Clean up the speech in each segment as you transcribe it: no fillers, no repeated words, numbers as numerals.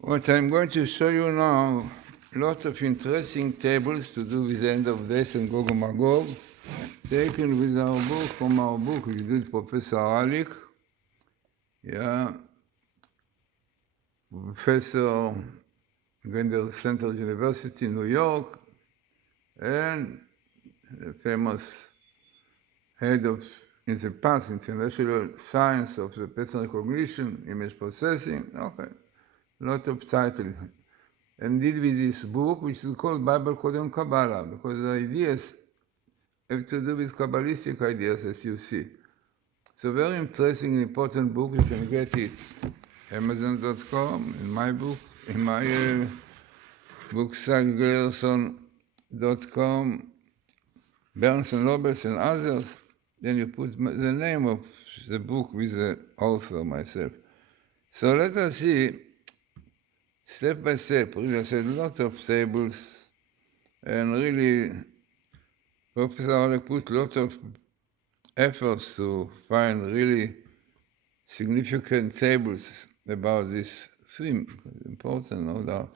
What I'm going to show you now, lots of interesting tables to do with the end of days and Gog Magog, taken with our book, from our book, which did Professor Haralick, Professor Glazerson Central University, New York, and the famous head of, in the past, international science of the pattern recognition, image processing, okay, lot of titles. And did with this book, which is called Bible Code and Kabbalah, because the ideas have to do with Kabbalistic ideas, as you see. It's a very interesting and important book. You can get it Amazon.com, in my book, in my Glazerson.com, Barnes and Nobles and others. Then you put the name of the book with the author, myself. So let us see, step by step. Really, I said a lot of tables, and really, Professor Haralick put lots of efforts to find really significant tables about this theme. Important, no doubt.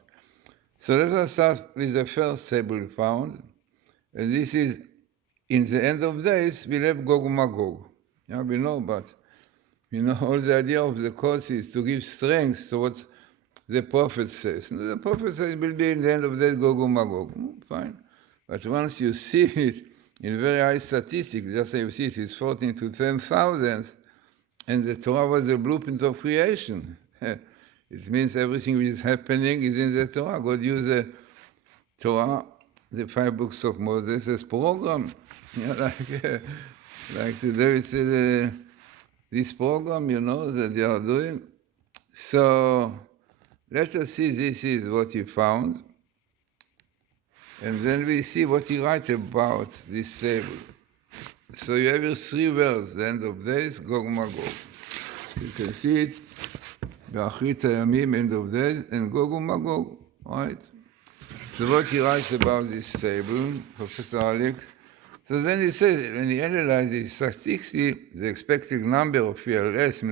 So let us start with the first table we found. And this is, in the end of days, we'll have Gog Magog. Yeah, we know, but all the idea of the course is to give strength to what the prophet says. The prophet says it will be in the end of days Gog Magog. Fine. But once you see it in very high statistics, just as you see it is 14 to 10,000, and the Torah was the blueprint of creation. It means everything which is happening is in the Torah. God used the Torah, the 5 books of Moses, as program. Like today it's this program, that they are doing. So let us see, this is what he found. And then we see what he writes about this table. So you have your 3 words, the end of days, Gog Magog. You can see it, B'achrit hayamim, end of days, and Gog Magog, right? So what he writes about this table, Professor Haralick. So then he says, when he analyzes statistically, the expected number of PLS,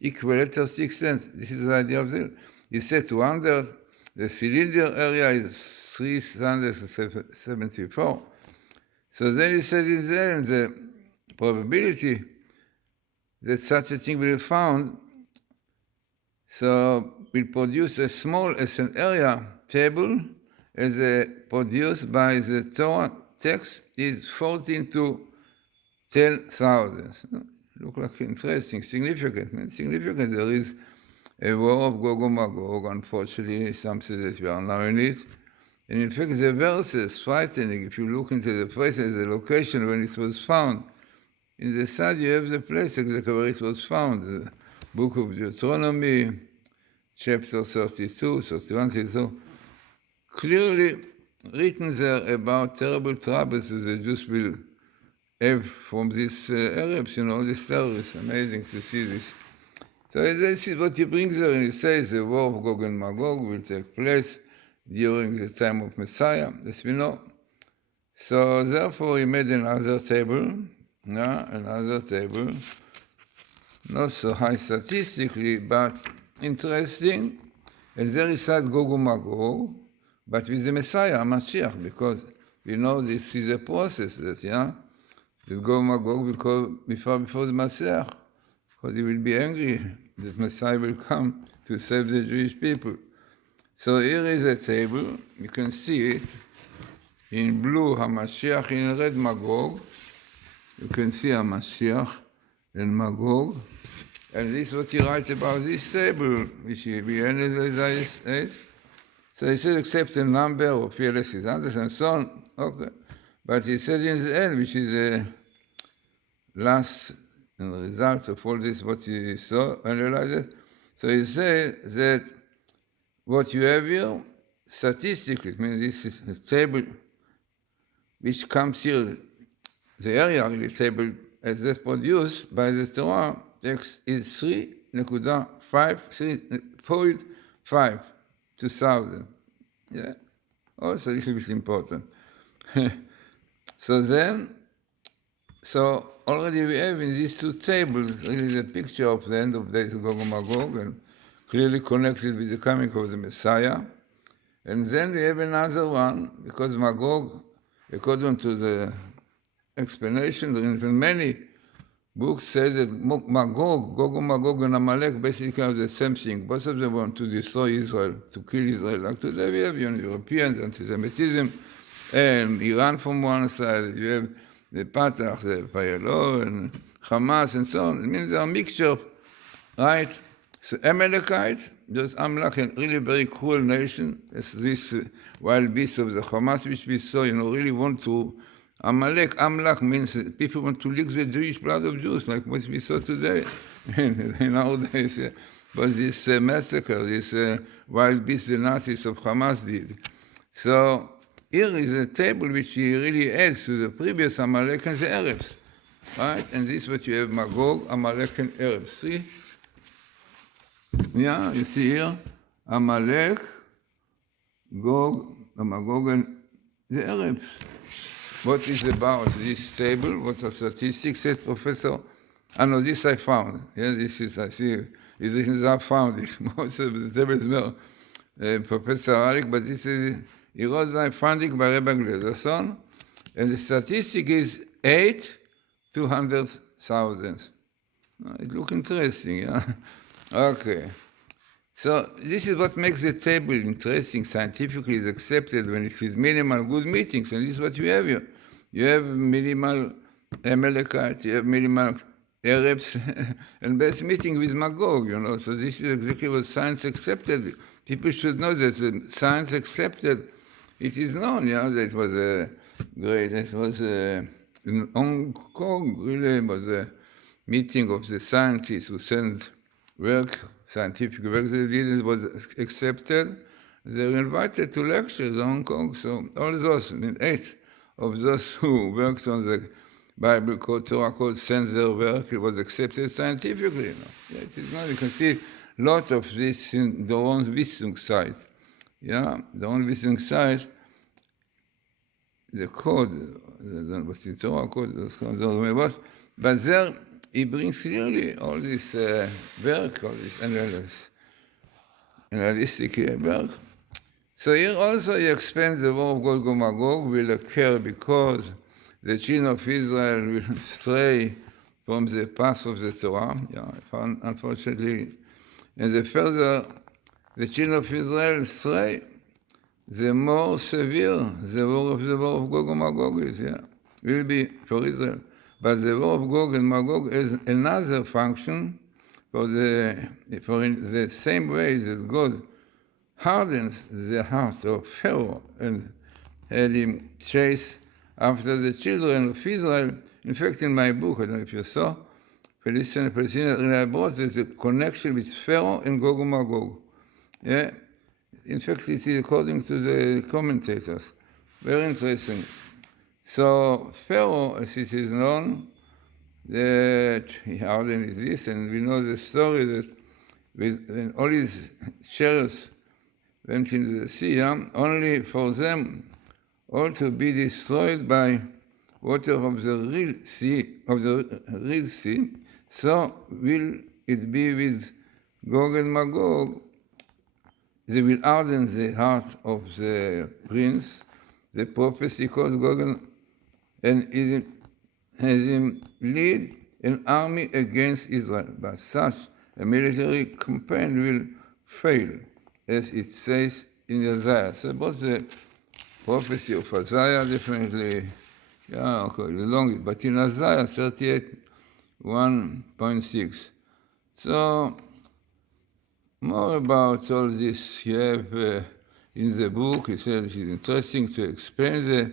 equilateral 6 cents, this is the idea of this. He said 200, the cylinder area is 374. So then he said in there, the probability that such a thing will be found, so will produce as small as an area table as produced by the Torah text is 14 to 10,000. Look like interesting, significant. Significant, there is a war of Gog and Magog, unfortunately, some say that we are now in it. And in fact, the verse is frightening. If you look into the place and the location when it was found, in the side you have the place exactly where it was found, the book of Deuteronomy, chapter 32, 31, 32, clearly written there about terrible troubles that the Jews will have from these Arabs, these terrorists. Amazing to see this. So this is what he brings there, and he says the war of Gog and Magog will take place during the time of Messiah, as we know. So therefore he made another table, not so high statistically, but interesting. And there he said Gog and Magog, but with the Messiah, Mashiach, because this is a process that, that Gog and Magog will come before the Messiah, because he will be angry that Messiah will come to save the Jewish people. So here is a table, you can see it, in blue HaMashiach, in red Magog. You can see HaMashiach and Magog. And this is what he writes about this table, which we analyze it. So he said except a number of PLS is others and so on. Okay. But he said in the end, which is the last result of all this, what he saw, analyzed. So he said that what you have here, statistically, it means this is a table which comes here, the area of the table as that's produced by the Torah text is 3.5 to 1,000. Yeah, also a little bit important. So already we have in these 2 tables really the picture of the end of days of Gog and Magog, and clearly connected with the coming of the Messiah. And then we have another one, because Magog, according to the explanation, there are many books say that Magog, Gog Magog and Amalek basically are the same thing. Both of them want to destroy Israel, to kill Israel. Like today we have Europeans, anti-Semitism, and Iran from one side, you have the Fatah, the PLO, and Hamas, and so on. It means there are a mixture, right? So Amalekites, those Amalek, a really very cruel nation, as this wild beast of the Hamas, which we saw, really want to. Amalek means people want to lick the Jewish blood of Jews, like what we saw today. Nowadays, but this massacre, this wild beast the Nazis of Hamas did. So here is a table which he really adds to the previous Amalek and the Arabs, right? And this is what you have: Magog, Amalek, and Arabs. See? Yeah, you see here, Amalek, Gog, Magog, and the Arabs. What is about this table? What are statistics? Says Professor. No, this I found. Yeah, this is, I see, this is I found it. Most of the tables were Professor Haralick, but this is, he wrote I found it by Rabbi Glazerson, and the statistic is 8 to 100,000. It looks interesting, yeah? Okay. So this is what makes the table interesting, scientifically is accepted when it is minimal good meetings, and this is what you have here. You have minimal Amalekites, you have minimal Arabs, and best meeting with Magog, So this is exactly what science accepted. People should know that science accepted, it is known, that it was great. It was in Hong Kong, really, was a meeting of the scientists who sent scientific work they did, it was accepted. They were invited to lectures in Hong Kong. So all those, 8 of those who worked on the Bible code, Torah code, sent their work. It was accepted scientifically. It is not. You can see a lot of this in the own Wissung site. Yeah, the own Wissung site, the code, what's the Torah code, but there he brings clearly all this work, all this analytic work. So here also he explains the war of Gog Magog will occur because the children of Israel will stray from the path of the Torah. Unfortunately, and the further the children of Israel stray, the more severe the war of Gog Magog is. Will be for Israel. But the war of Gog and Magog is another function for in the same way that God hardens the heart of Pharaoh and had him chase after the children of Israel. In fact, in my book, I don't know if you saw, Palestine, I brought the connection with Pharaoh and Gog and Magog. Yeah? In fact, it is according to the commentators. Very interesting. So Pharaoh, as it is known, that he hardened this, and we know the story that when all his chariots went into the sea, only for them all to be destroyed by water of the Red Sea, so will it be with Gog and Magog. They will harden the heart of the prince. The prophecy calls Gog and has him lead an army against Israel. But such a military campaign will fail, as it says in Isaiah. So both the prophecy of Isaiah definitely, long, but in Isaiah 38, 1.6. So more about all this you have in the book. He said it is interesting to explain the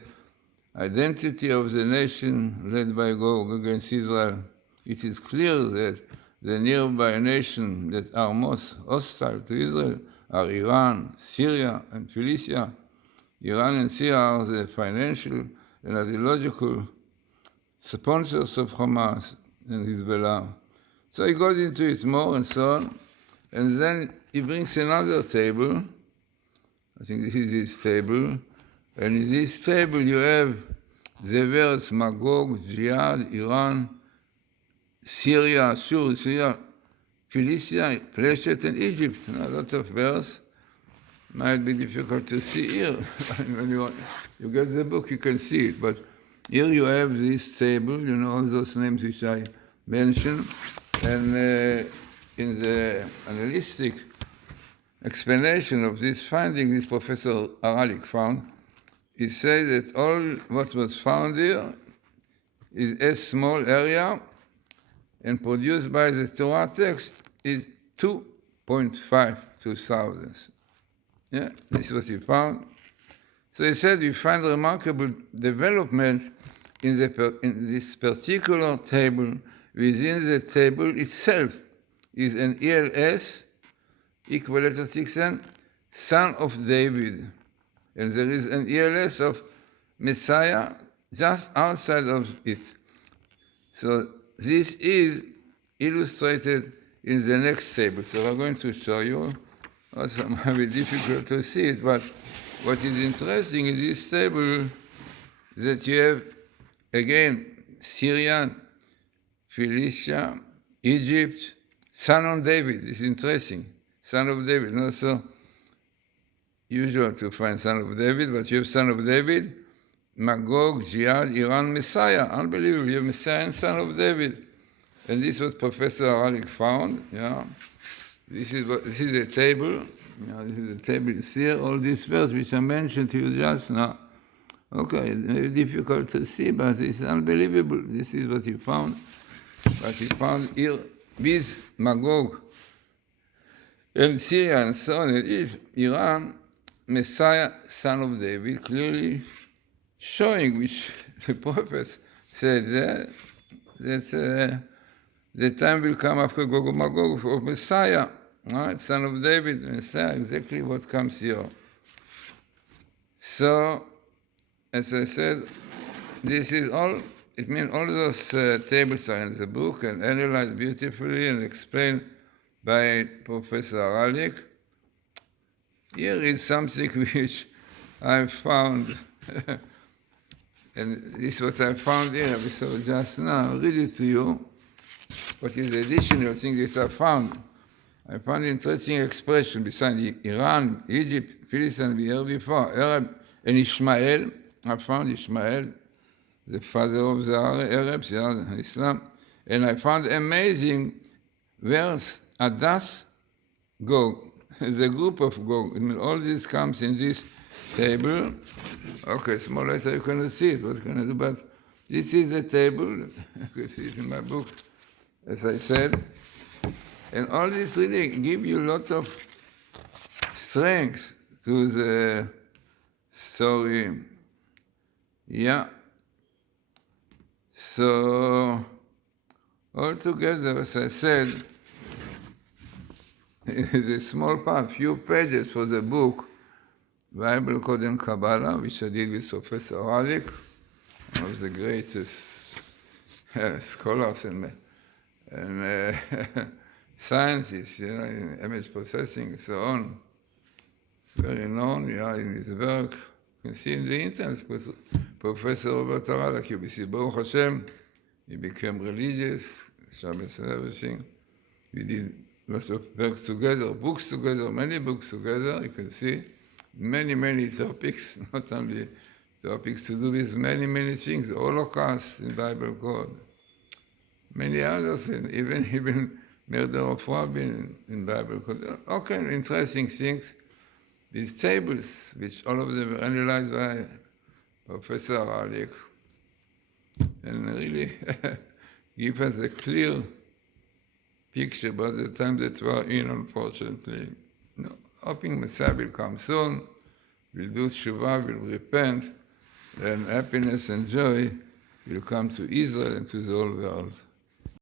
identity of the nation led by Gog against Israel. It is clear that the nearby nations that are most hostile to Israel are Iran, Syria, and Philistia. Iran and Syria are the financial and ideological sponsors of Hamas and Hezbollah. So he goes into it more and so on. And then he brings another table. I think this is his table. And in this table you have the words Magog, Jihad, Iran, Syria, Syria, Philistia, Pleshet, and Egypt. A lot of verse might be difficult to see here. When you get the book, you can see it. But here you have this table, all those names which I mentioned. And in the analytic explanation of this finding, this Professor Haralick found, he says that all what was found here is a small area, and produced by the Torah text is 2.5 to thousands. Yeah, this is what he found. So he said we find remarkable development in this particular table. Within the table itself is an ELS, equal letter 6n, son of David. And there is an ELS of Messiah just outside of it. So this is illustrated in the next table. So we're going to show you. Also, it might be difficult to see it, but what is interesting in this table that you have, again, Syria, Philistia, Egypt, son of David. It's interesting. Son of David. Not so usual to find son of David, but you have son of David, Magog, Jihad, Iran, Messiah. Unbelievable. You have Messiah and son of David. And this is what Professor Haralick found. Yeah. This is the table. This is the table. You see all these verses which I mentioned to you just now. Okay, very difficult to see, but it's unbelievable. This is what he found. But he found here with Magog and Syria and so on, and Iran, Messiah, son of David, clearly showing, which the prophets said that the time will come after Gog Magog of Messiah, right? Son of David, Messiah, exactly what comes here. So, as I said, this is all, it means all those tables are in the book and analyzed beautifully and explained by Professor Haralick. Here is something which I found, and this is what I found here, so just now, I'll read it to you. What is the additional thing that I found? I found an interesting expression beside Iran, Egypt, Philistine, we heard before, Arab, and Ishmael. I found Ishmael, the father of the Arabs, Islam, and I found amazing verse, Adas, Gog, the group of Gog. I mean, all this comes in this table. Okay, small letter, you cannot see it, what can I do? But this is the table, you can see it in my book, as I said. And all this really give you a lot of strength to the story. Yeah. So, altogether, as I said, the small part, few pages for the book, Bible Code and Kabbalah, which I did with Professor Haralick, one of the greatest scholars and scientists, in image processing and so on. Very known, in his work. You can see in the internet, Professor Robert Haralick, you see, Baruch Hashem, he became religious, Shabbos and everything. We did lots of works together, books together, many books together. You can see many topics, not only topics to do with many things, the Holocaust in Bible Code, many others, and even murder of rabbin in Bible Code. Okay, interesting things. These tables, which all of them were analyzed by Professor Haralick, and really give us a clear picture about the time that we are in, unfortunately. Hoping Messiah will come soon, will do tshuva, will repent, and happiness and joy will come to Israel and to the whole world.